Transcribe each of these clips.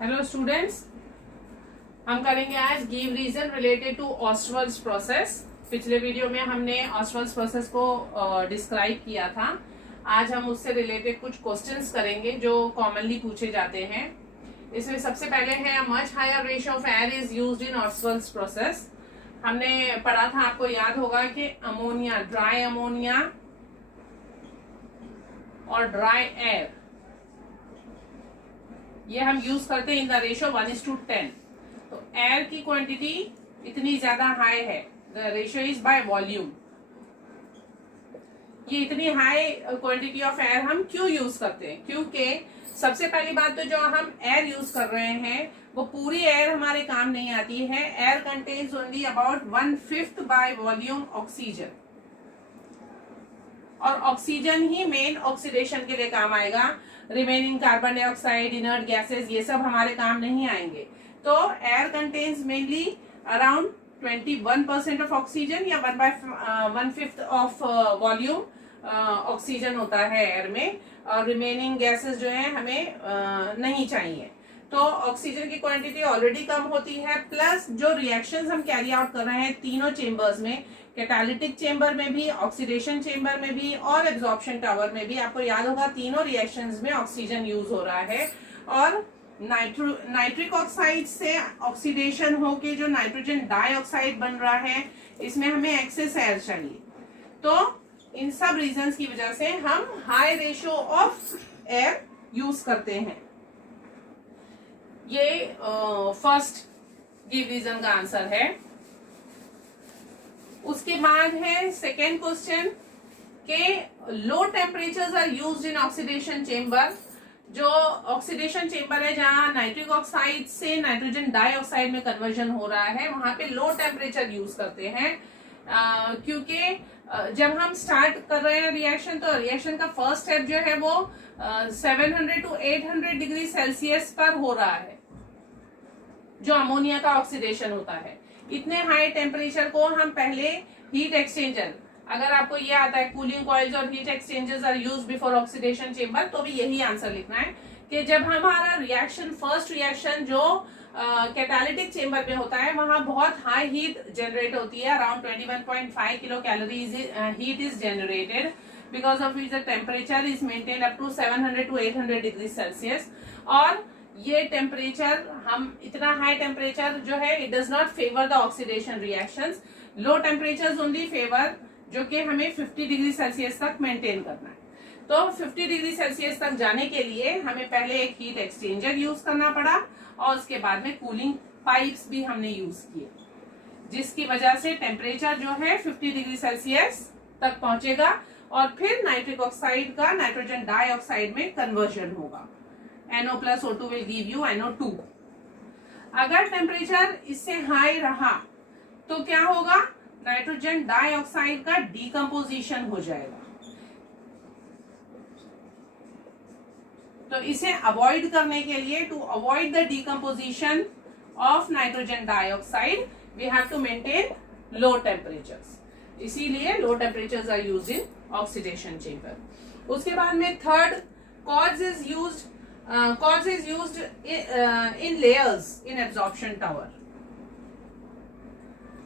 Hello students, हम करेंगे आज give reason related to Ostwald's process. पिछले वीडियो में हमने ऑस्टवर्ड्स प्रोसेस को डिस्क्राइब किया था। आज हम उससे रिलेटेड कुछ क्वेश्चंस करेंगे जो कॉमनली पूछे जाते हैं। इसमें सबसे पहले है much higher ratio of air is used in Ostwald's process. हमने पढ़ा था, आपको याद होगा कि अमोनिया, ड्राई अमोनिया और ड्राई एयर, ये हम यूज करते हैं इन द रेशियो 1:10। तो एयर की क्वांटिटी इतनी ज्यादा हाई है, the ratio is by volume. ये इतनी हाई क्वांटिटी ऑफ एयर हम क्यों यूज करते हैं? क्योंकि सबसे पहली बात तो जो हम एयर यूज कर रहे हैं वो पूरी एयर हमारे काम नहीं आती है। Air contains only about 1/5 by volume oxygen, और ऑक्सीजन ही मेन ऑक्सीडेशन के लिए काम आएगा। Remaining carbon dioxide, inert gases, ये सब हमारे काम नहीं आएंगे। तो air contains mainly around 21% of oxygen या 1/5 ऑफ वॉल्यूम ऑक्सीजन होता है एयर में, और रिमेनिंग गैसेस जो है हमें नहीं चाहिए। तो ऑक्सीजन की क्वांटिटी ऑलरेडी कम होती है, प्लस जो रिएक्शंस हम कैरी आउट कर रहे हैं तीनों चेंबर्स में, कैटालिटिक चेंबर में भी, ऑक्सीडेशन चेंबर में भी और एब्जॉर्प्शन टावर में भी, आपको याद होगा तीनों रिएक्शंस में ऑक्सीजन यूज हो रहा है। और नाइट्रिक ऑक्साइड से ऑक्सीडेशन होके जो नाइट्रोजन डाइऑक्साइड बन रहा है, इसमें हमें एक्सेस एयर चाहिए। तो इन सब रीजंस की वजह से हम high ratio of air use करते हैं। ये फर्स्ट गिव रीजन का आंसर है। उसके बाद है सेकेंड क्वेश्चन के low temperatures are used in oxidation chamber. जो ऑक्सीडेशन चेंबर है जहां नाइट्रिक ऑक्साइड से नाइट्रोजन डाइऑक्साइड में कन्वर्जन हो रहा है, वहां पे लो टेम्परेचर यूज करते हैं। क्योंकि जब हम स्टार्ट कर रहे हैं रिएक्शन, तो रिएक्शन का फर्स्ट स्टेप जो है वो 700 to 800 डिग्री सेल्सियस पर हो रहा है, जो अमोनिया का ऑक्सीडेशन होता है। इतने हाई टेम्परेचर को हम पहले हीट एक्सचेंजर, अगर आपको ये आता है कूलिंग कॉइल्स और heat exchangers are used before oxidation chamber, तो भी यही आंसर लिखना है कि जब हमारा रिएक्शन, फर्स्ट रिएक्शन जो कैटालिटिक चेंबर में होता है, वहां बहुत हाई हीट जनरेट होती है। Around 21.5 kilo calories heat is generated, because of which the temperature is maintained up to 700 to 800 degree Celsius. और ये टेम्परेचर, हम इतना हाई टेम्परेचर जो है, it does not favour the oxidation reactions. Low temperature only favour, जो कि हमें 50 degree Celsius तक मेंटेन करना है। तो 50 डिग्री सेल्सियस तक जाने के लिए हमें पहले एक हीट एक्सचेंजर यूज करना पड़ा, और उसके बाद में कूलिंग पाइप्स भी हमने यूज किए, जिसकी वजह से टेम्परेचर जो है 50 डिग्री सेल्सियस तक पहुंचेगा, और फिर नाइट्रिक ऑक्साइड का नाइट्रोजन डाइऑक्साइड में कन्वर्जन होगा। NO+O2 will give you NO2। अगर टेम्परेचर इससे हाई रहा तो क्या होगा? नाइट्रोजन डाइऑक्साइड का डीकम्पोजिशन हो जाएगा। तो इसे अवॉइड करने के लिए, to avoid the decomposition of nitrogen dioxide, we have to maintain low temperatures. इसीलिए low temperatures are used in oxidation chamber. उसके बाद में third, quartz is used in layers in absorption tower।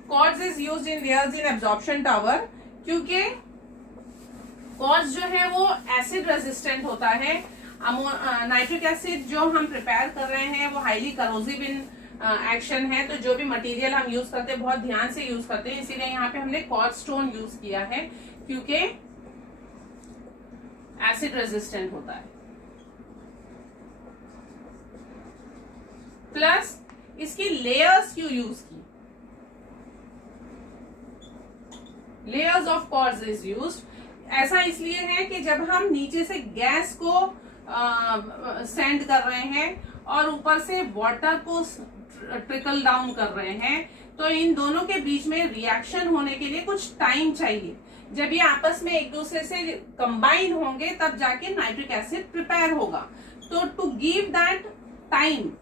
Cords is used in layers in absorption tower क्योंकि chords जो है वो acid resistant होता है। नाइट्रिक एसिड जो हम प्रिपेयर कर रहे हैं वो हाईली करोसिव इन एक्शन है, तो जो भी मटेरियल हम यूज करते हैं बहुत ध्यान से यूज करते हैं। इसीलिए यहाँ पे हमने कॉर्ड स्टोन यूज किया है, क्योंकि एसिड रेजिस्टेंट होता है। प्लस इसकी लेयर्स क्यों यूज की? Layers of cords is used. ऐसा इसलिए है कि जब हम नीचे से गैस को सेंड कर रहे हैं और ऊपर से वाटर को ट्रिकल डाउन कर रहे हैं, तो इन दोनों के बीच में रिएक्शन होने के लिए कुछ टाइम चाहिए। जब ये आपस में एक दूसरे से कंबाइन होंगे तब जाके नाइट्रिक एसिड प्रिपेयर होगा। तो टू गिव दैट टाइम,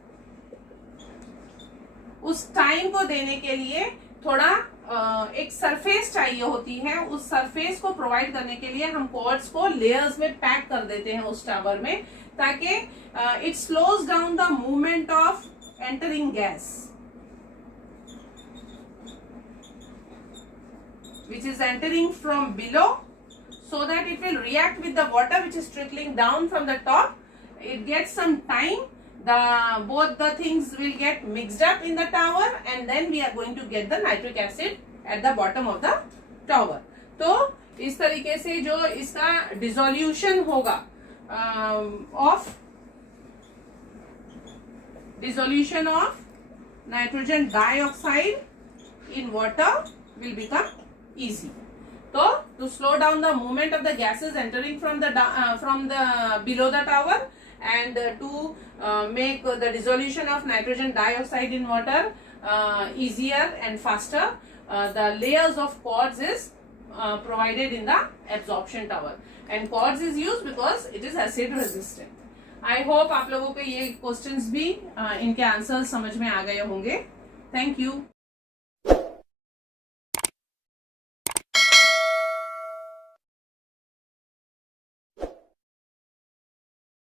उस टाइम को देने के लिए थोड़ा एक सरफेस चाहिए होती है, उस सरफेस को प्रोवाइड करने के लिए हम क्वार्ट्ज को लेयर्स में पैक कर देते हैं उस टावर में, ताकि it slows down the movement of entering gas which is entering from below, so that it will react with the water which is trickling down from the top. It gets some time, both the things will get mixed up in the tower, and then we are going to get the nitric acid at the bottom of the tower. तो इस तरीके से जो इसका dissolution होगा dissolution of nitrogen dioxide in water will become easy. So to slow down the movement of the gases entering from the below the tower, and to make the dissolution of nitrogen dioxide in water easier and faster, the layers of quartz is provided in the absorption tower, and quartz is used because it is acid resistant. I hope आप लोगों को ये questions भी इनके answer समझ में आ गए होंगे. Thank you.